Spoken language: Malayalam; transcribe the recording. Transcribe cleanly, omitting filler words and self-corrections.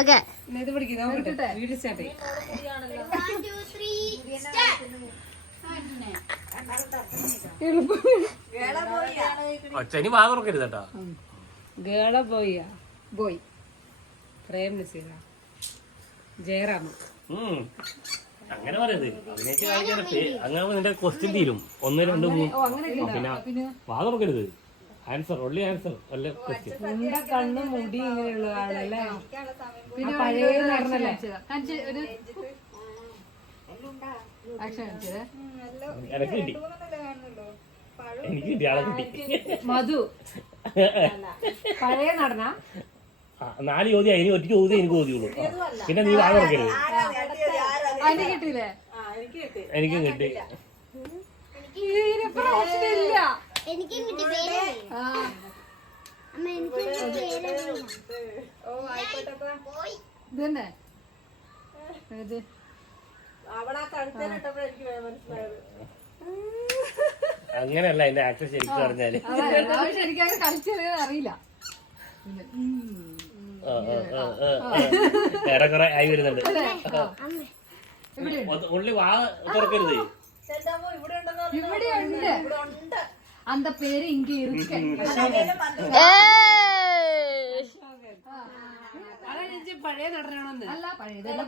ഓക്കെ ഒച്ചനി വാ തുറക്കരുത് കേട്ടോ. ഗേള ബോയ് ബോയ് പ്രേം നസീറ ജയറാമ. അങ്ങനെ പറയരുത്. അഭിനയിച്ച് കാണിക്കാൻ അങ്ങനെ നിന്റെ ക്വസ്റ്റ്യൻ തീരും. 1 2 3. പിന്നെ വാ തുറക്കരുത്. ആൻസർ ഒള്ളി ആൻസർ അല്ല ക്വസ്റ്റ്യൻ. ഉണ്ട കണ്ണും മുടി ഇങ്ങനെയുള്ള ആളല്ലേ. പിന്നെ പഴയ നടന്നല്ലേ എനിക്ക് കിട്ടി. എനിക്ക് കിട്ടി ആളെ കിട്ടി. മധു പഴയ നടന 4 ചോദ്യം ഇനി ഒറ്റ ചോദ്യം എനിക്ക് ചോദ്യമുള്ളൂ. പിന്നെ നീ വാ തുറക്കരുത്. കിട്ടിയില്ലേ? എനിക്കും കിട്ടി. ഇതന്നെ അങ്ങനെയല്ല എന്റെ ആക്ടർ ശരിക്കും പറഞ്ഞാല് ശരിക്കും കളിച്ചത് അറിയില്ല. ഏറെക്കുറെ ആയി വരുന്നുണ്ട്. ഉള്ളി വാ തുറക്കരുത്. ഇവിടെ ഉണ്ട് അന്ത പേര് ഇങ്ങ ഇருக்கு. പഴയ നടനാണെന്ന് അല്ല പഴയതെല്ലാം